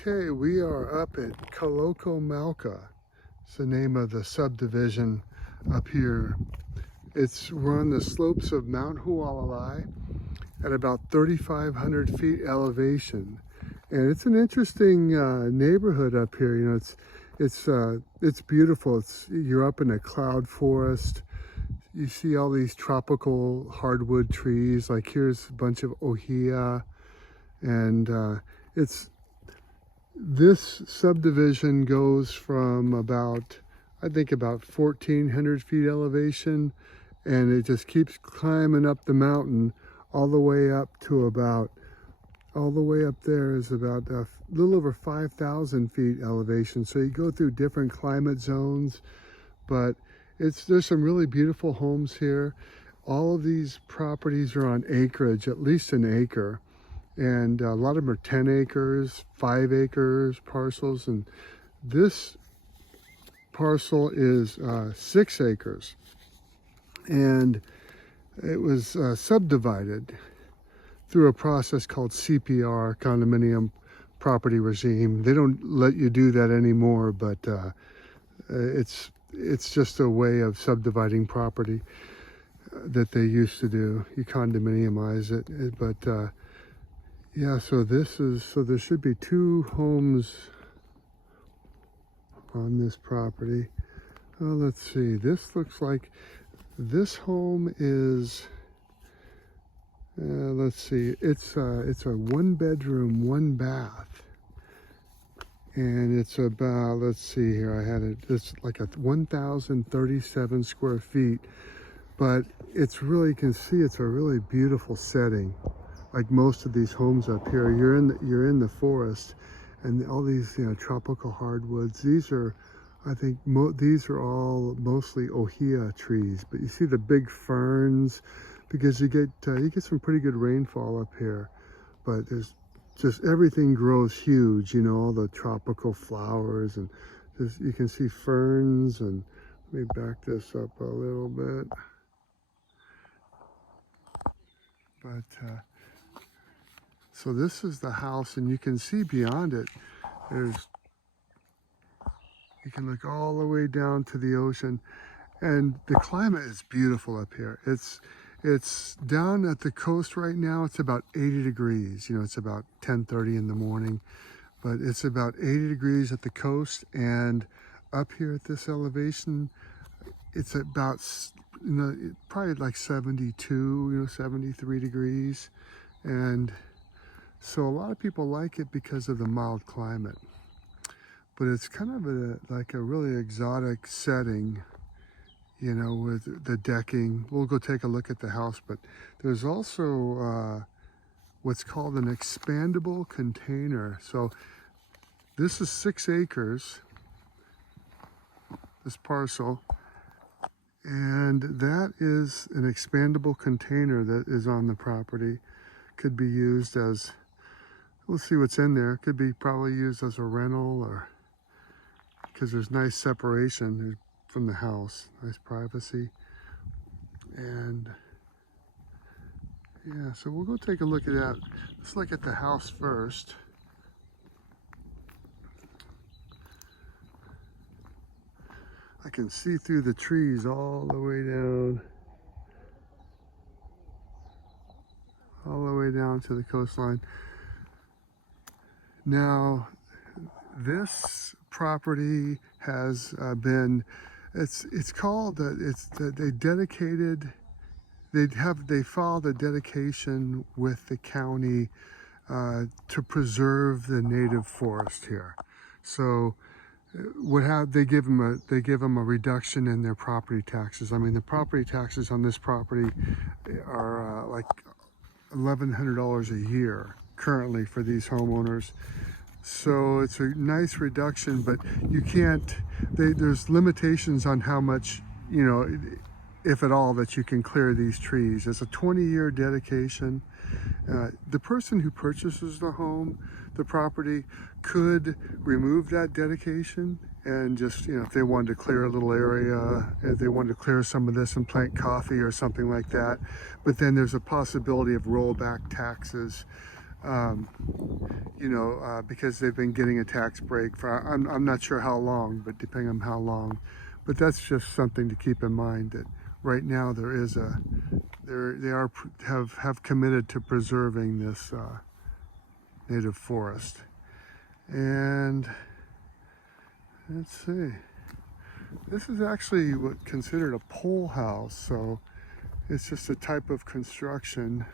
Okay, we are up at Kailua-Kona. It's the name of the subdivision up here. We're on the slopes of Mount Hualalai at about 3,500 feet elevation, and it's an interesting neighborhood up here. You know, it's beautiful. You're up in a cloud forest. You see all these tropical hardwood trees. Like here's a bunch of ohia, and this subdivision goes from I think about 1,400 feet elevation, and it just keeps climbing up the mountain all the way up there is about a little over 5,000 feet elevation. So you go through different climate zones, but there's some really beautiful homes here. All of these properties are on acreage, at least an acre. And a lot of them are 10 acres, 5 acres parcels, and this parcel is 6 acres. And it was subdivided through a process called CPR, condominium property regime. They don't let you do that anymore, but it's just a way of subdividing property that they used to do. You condominiumize it, but yeah, so there should be 2 homes on this property. Oh, let's see. This looks like this home is, let's see. It's a 1-bedroom, 1 bath. And it's about, let's see here. It's like a 1,037 square feet. But it's really, you can see it's a really beautiful setting. Like most of these homes up here, you're in the forest, and all these tropical hardwoods. These are, I think, these are all mostly ohia trees. But you see the big ferns, because you get some pretty good rainfall up here. But there's just everything grows huge. You know, all the tropical flowers, and you can see ferns. And let me back this up a little bit. But so this is the house, and you can see beyond it, you can look all the way down to the ocean, and the climate is beautiful up here. It's down at the coast right now. It's about 80 degrees. You know, it's about 10:30 in the morning, but it's about 80 degrees at the coast, and up here at this elevation, it's about, probably like 72, 73 degrees, and so a lot of people like it because of the mild climate. But it's kind of like a really exotic setting, with the decking. We'll go take a look at the house, but there's also what's called an expandable container. So this is 6 acres, this parcel, and that is an expandable container that is on the property. Could be used as, we'll see what's in there. Could be probably used as a rental, or because there's nice separation from the house, nice privacy. And yeah, so we'll go take a look at that. Let's look at the house first. I can see through the trees all the way down. All the way down to the coastline. Now, this property has been, it's called, they filed a dedication with the county to preserve the native forest here. So they give them a reduction in their property taxes. I mean, the property taxes on this property are like $1,100 a year currently for these homeowners. So it's a nice reduction, but you can't, there's limitations on how much, if at all, that you can clear these trees. It's a 20-year dedication. The person who purchases the property could remove that dedication and just, if they wanted to clear a little area, if they wanted to clear some of this and plant coffee or something like that. But then there's a possibility of rollback taxes you know, because they've been getting a tax break for, I'm not sure how long, but depending on how long. But that's just something to keep in mind, that right now they have committed to preserving this native forest. And let's see, this is actually what considered a pole house, so it's just a type of construction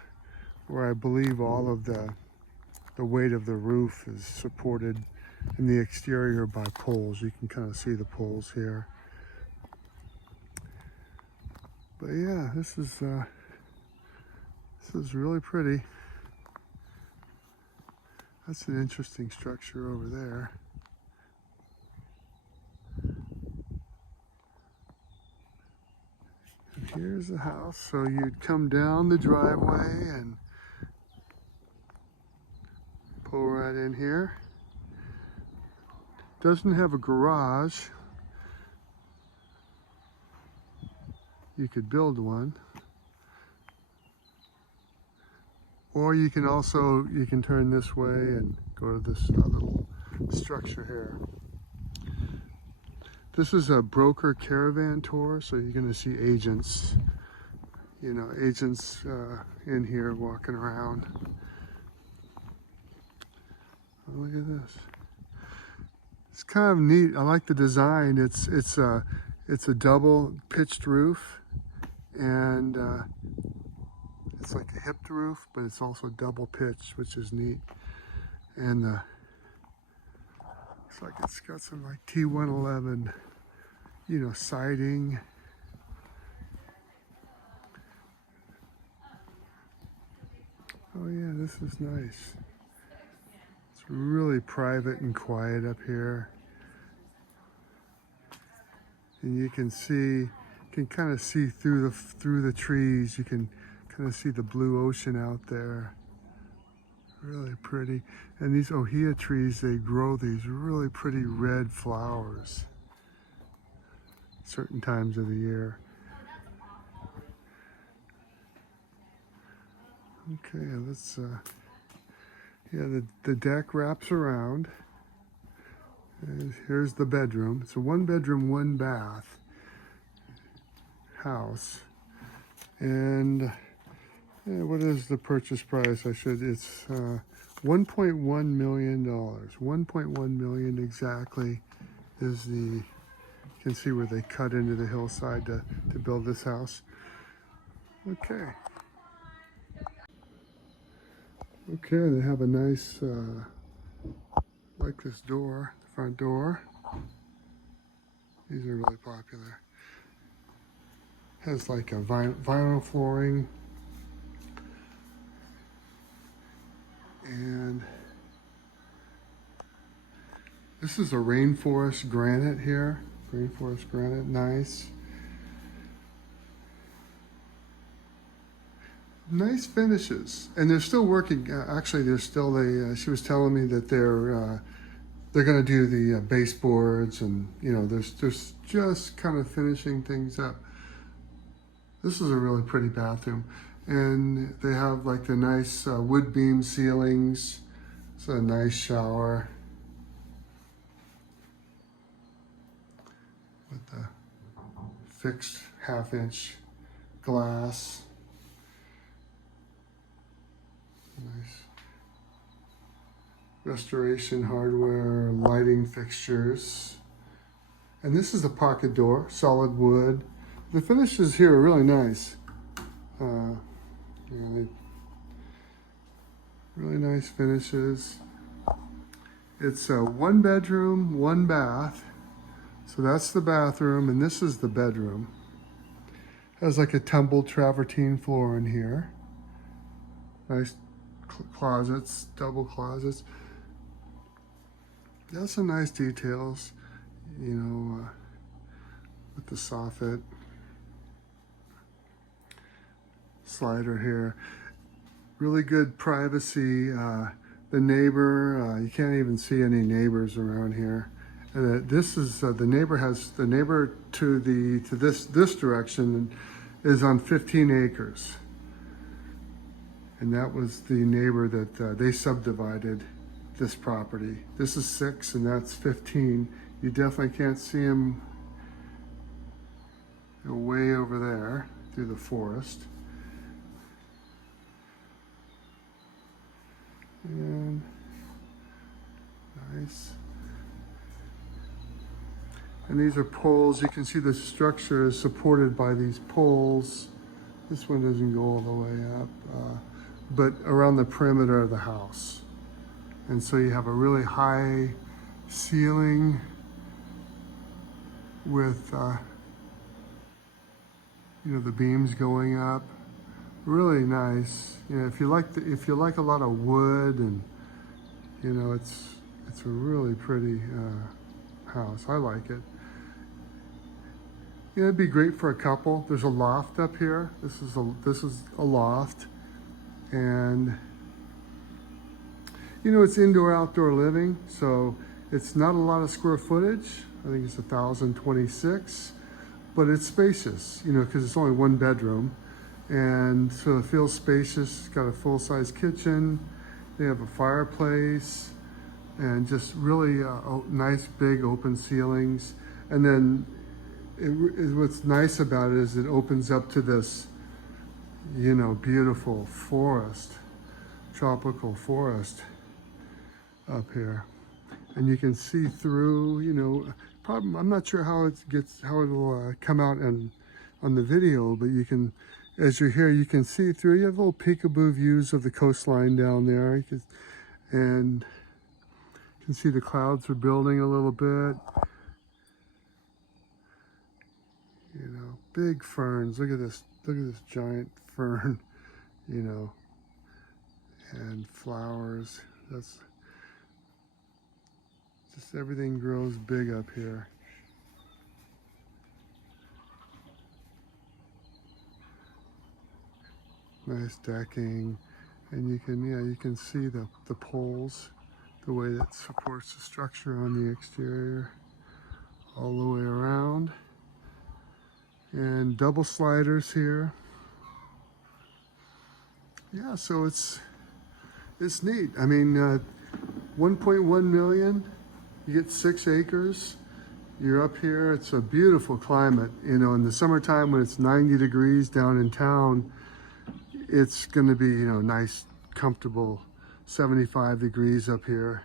where I believe all of the weight of the roof is supported in the exterior by poles. You can kind of see the poles here. But yeah, this is really pretty. That's an interesting structure over there. And here's the house. So you'd come down the driveway and pull right in here. Doesn't have a garage. You could build one. Or you can also, you can turn this way and go to this little structure here. This is a broker caravan tour, so you're going to see agents, you know, agents in here walking around. Oh, look at this. It's kind of neat. I like the design. It's a double pitched roof, and it's like a hipped roof, but it's also double pitched, which is neat. And looks like it's got some like T111, you know, siding. Oh yeah, this is nice. It's really private and quiet up here. And you can kind of see through the trees. You can kind of see the blue ocean out there. Really pretty. And these ohia trees, they grow these really pretty red flowers certain times of the year. Okay, let's yeah, the deck wraps around. And here's the bedroom. It's a 1-bedroom, 1-bath house. And yeah, what is the purchase price? It's $1.1 million. $1.1 million exactly is the, you can see where they cut into the hillside to build this house. Okay. Okay, they have a nice, like this door, the front door. These are really popular. Has like a vinyl flooring. And this is a rainforest granite here. Rainforest granite, nice. Nice finishes, and they're still working. Actually, they're still. She was telling me that they're going to do the baseboards, and you know, there's just kind of finishing things up. This is a really pretty bathroom, and they have like the nice wood beam ceilings. It's a nice shower with the fixed 1/2-inch glass. Nice restoration hardware, lighting fixtures. And this is the pocket door, solid wood. The finishes here are really nice. Really nice finishes. It's a 1-bedroom, 1-bath. So that's the bathroom, and this is the bedroom. Has like a tumbled travertine floor in here. Nice closets, double closets. There's some nice details, you know, with the soffit. Slider here. Really good privacy. The neighbor, you can't even see any neighbors around here. And this is the neighbor to this direction is on 15 acres. And that was the neighbor that they subdivided this property. This is 6 and that's 15. You definitely can't see them way over there through the forest. And nice. And these are poles. You can see the structure is supported by these poles. This one doesn't go all the way up, but around the perimeter of the house. And so you have a really high ceiling with you know, the beams going up. Really nice. You know, if you like a lot of wood, and you know, it's a really pretty house. I like it. Yeah, it'd be great for a couple. There's a loft up here. This is a loft, and you know, it's indoor-outdoor living, so it's not a lot of square footage. I think it's 1,026, but it's spacious, you know, because it's only 1 bedroom, and so it feels spacious. It's got a full-size kitchen. They have a fireplace, and just really nice big open ceilings. And then what's nice about it is it opens up to this, you know, beautiful forest, tropical forest up here, and you can see through. You know, I'm not sure how it'll come out on the video, but you can, as you're here, you can see through. You have little peekaboo views of the coastline down there, and you can see the clouds are building a little bit. You know, big ferns. Look at this giant fern, you know, and flowers. That's just, everything grows big up here. Nice decking, and you can see the poles, the way that supports the structure on the exterior all the way around. And double sliders here. Yeah, so it's neat. I mean, 1.1 million, you get 6 acres. You're up here. It's a beautiful climate. You know, in the summertime when it's 90 degrees down in town, it's going to be, you know, nice, comfortable 75 degrees up here.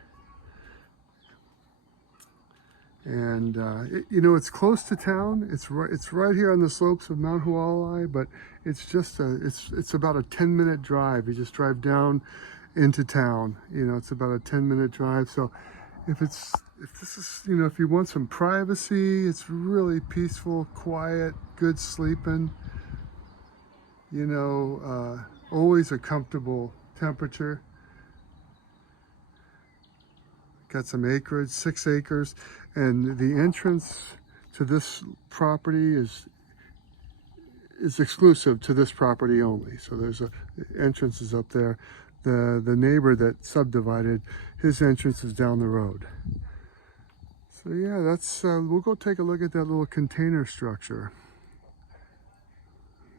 And you know, it's close to town. It's right here on the slopes of Mount Hualalai, but it's just it's about a 10-minute drive. You just drive down into town. You know, it's about a 10-minute drive. So if this is, you know, if you want some privacy, it's really peaceful, quiet, good sleeping. You know, always a comfortable temperature. Got some acreage, 6 acres, and the entrance to this property is exclusive to this property only. So there's the entrance is up there. The neighbor that subdivided, his entrance is down the road. So yeah, that's we'll go take a look at that little container structure.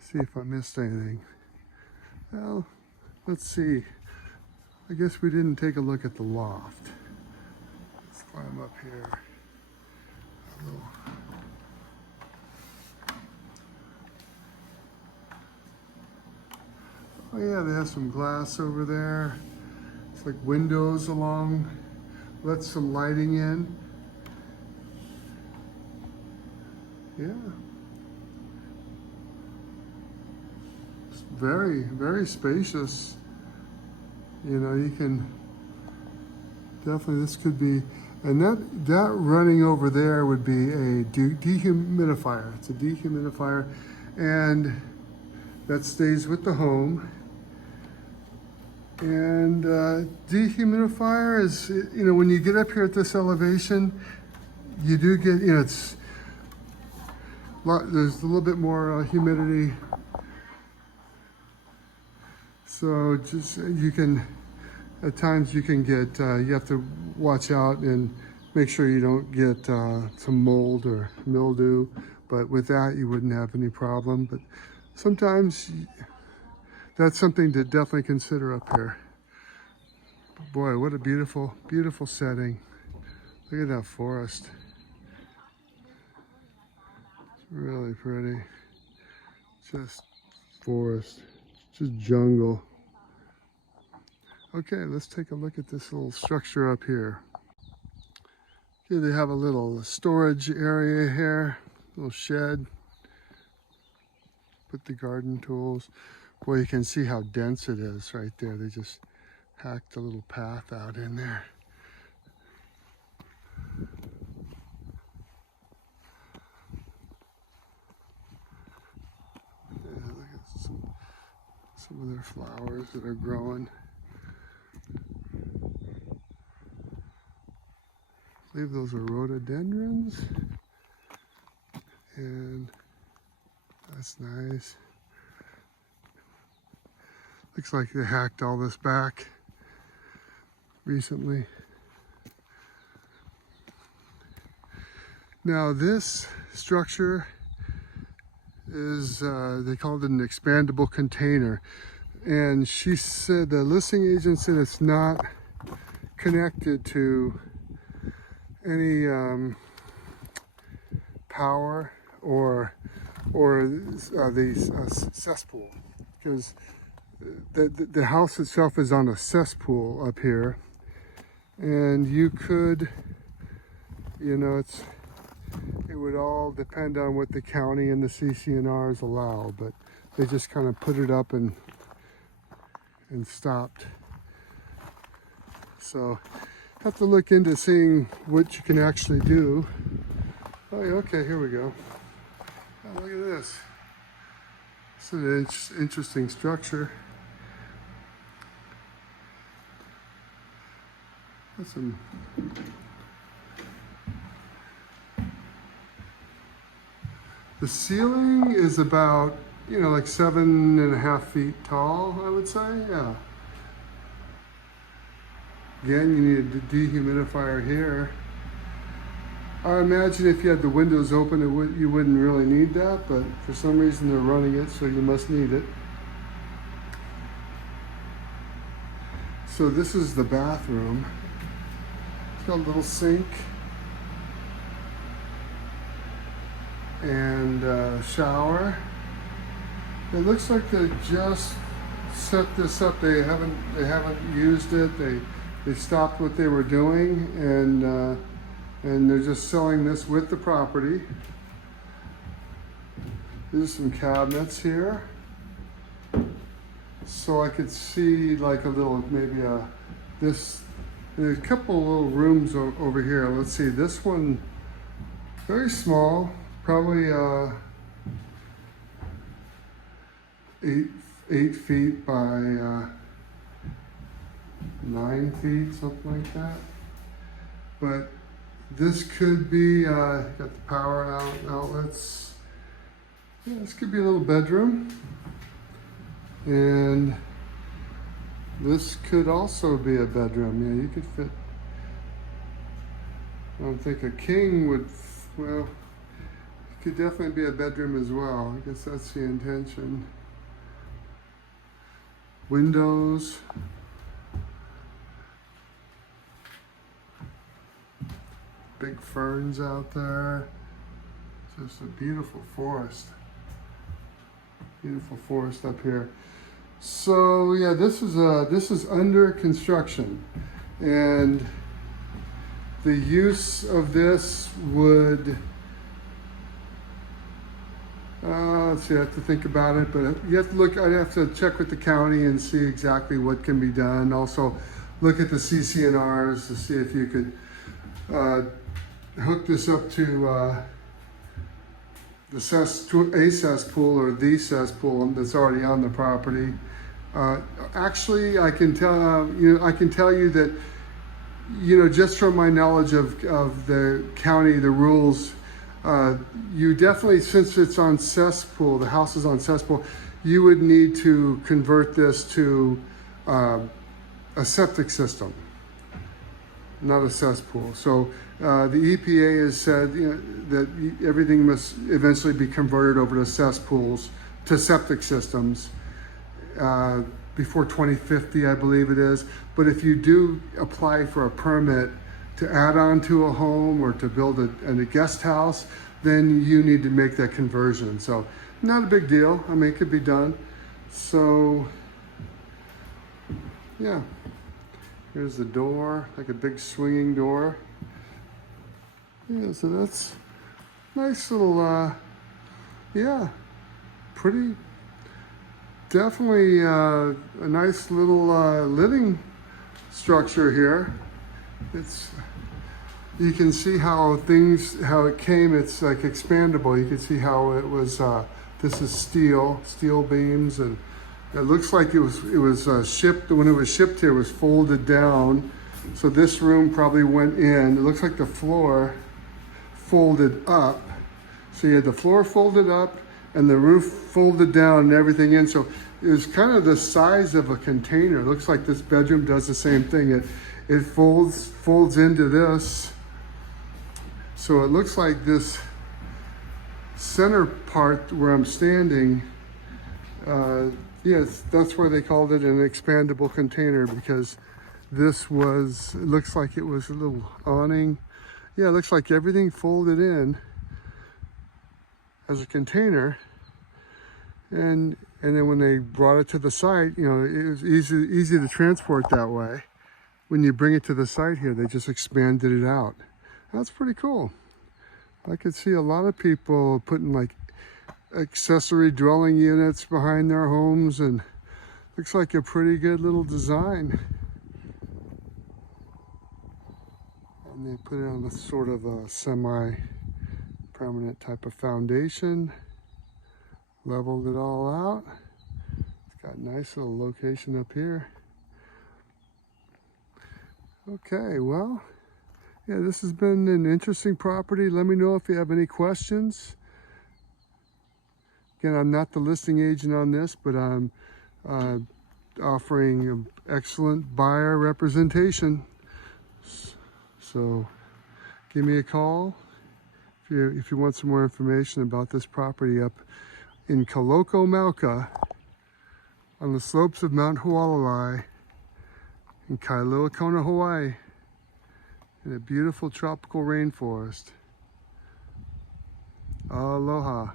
See if I missed anything. Well, let's see. I guess we didn't take a look at the loft. Let's climb up here. Oh yeah, they have some glass over there. It's like windows along. Let some lighting in. Yeah. It's very, very spacious. You know, you can definitely, this could be, and that running over there would be a dehumidifier. It's a dehumidifier, and that stays with the home. And dehumidifier is, you know, when you get up here at this elevation, you do get, you know, there's a little bit more humidity. So just, you can, at times you can get, you have to watch out and make sure you don't get some mold or mildew. But with that, you wouldn't have any problem. But sometimes that's something to definitely consider up here. But boy, what a beautiful, beautiful setting. Look at that forest. It's really pretty. Just forest, just jungle. Okay, let's take a look at this little structure up here. Here they have a little storage area here, little shed. Put the garden tools. Boy, you can see how dense it is right there. They just hacked a little path out in there. Yeah, look at some of their flowers that are growing. I believe those are rhododendrons. And that's nice. Looks like they hacked all this back recently. Now this structure is, they called it an expandable container. And she said, the listing agent said it's not connected to any power or the cesspool, because the house itself is on a cesspool up here, and you could, you know, it would all depend on what the county and the CC&Rs allow, but they just kind of put it up and stopped. So have to look into seeing what you can actually do. Oh, yeah, okay, here we go. Oh, look at this. It's an interesting structure. That's some. The ceiling is about, you know, like 7.5 feet tall, I would say, yeah. Again, you need a dehumidifier here. I imagine if you had the windows open, you wouldn't really need that, but for some reason they're running it, so you must need it. So this is the bathroom. It's got a little sink and shower. It looks like they just set this up. They haven't used it. They stopped what they were doing, and they're just selling this with the property. There's some cabinets here. So I could see like a little, maybe there's a couple little rooms over here. Let's see, this one, very small, probably 8 feet by 9 feet, something like that. But this could be, got the power outlets. Yeah, this could be a little bedroom. And this could also be a bedroom. Yeah, you could fit, I don't think a king would, well, it could definitely be a bedroom as well. I guess that's the intention. Windows. Big ferns out there. Just a beautiful forest. Beautiful forest up here. So yeah, this is under construction, and the use of this would, let's see, I have to think about it, but you have to look, I'd have to check with the county and see exactly what can be done. Also look at the CC&Rs to see if you could hook this up to a cesspool or the cesspool that's already on the property. Actually, I can tell you that, you know, just from my knowledge of the county, the rules, you definitely, since it's on cesspool, the house is on cesspool, you would need to convert this to a septic system, not a cesspool. So the EPA has said, you know, that everything must eventually be converted over to cesspools, to septic systems. before 2050, I believe it is. But if you do apply for a permit to add on to a home or to build a guest house, then you need to make that conversion. So not a big deal. I mean, it could be done. So yeah, here's the door, like a big swinging door. Yeah, so that's nice little, yeah, pretty, definitely a nice little living structure here. You can see how it came. It's like expandable. You can see how it was, this is steel beams, and it looks like it was shipped, when it was shipped here, it was folded down. So this room probably went in. It looks like the floor folded up. So you had the floor folded up and the roof folded down and everything in. So it was kind of the size of a container. It looks like this bedroom does the same thing. It folds into this. So it looks like this center part where I'm standing, yes, that's why they called it an expandable container, because this was, it looks like it was a little awning. Yeah, it looks like everything folded in as a container. And then when they brought it to the site, you know, it was easy to transport that way. When you bring it to the site here, they just expanded it out. That's pretty cool. I could see a lot of people putting like accessory dwelling units behind their homes, and looks like a pretty good little design. And they put it on a sort of a semi-permanent type of foundation. Leveled it all out. It's got a nice little location up here. Okay, well, yeah, this has been an interesting property. Let me know if you have any questions. Again, I'm not the listing agent on this, but I'm offering an excellent buyer representation. So give me a call if you want some more information about this property up in Kailua-Kona on the slopes of Mount Hualalai in Kailua-Kona, Hawaii, in a beautiful tropical rainforest. Aloha.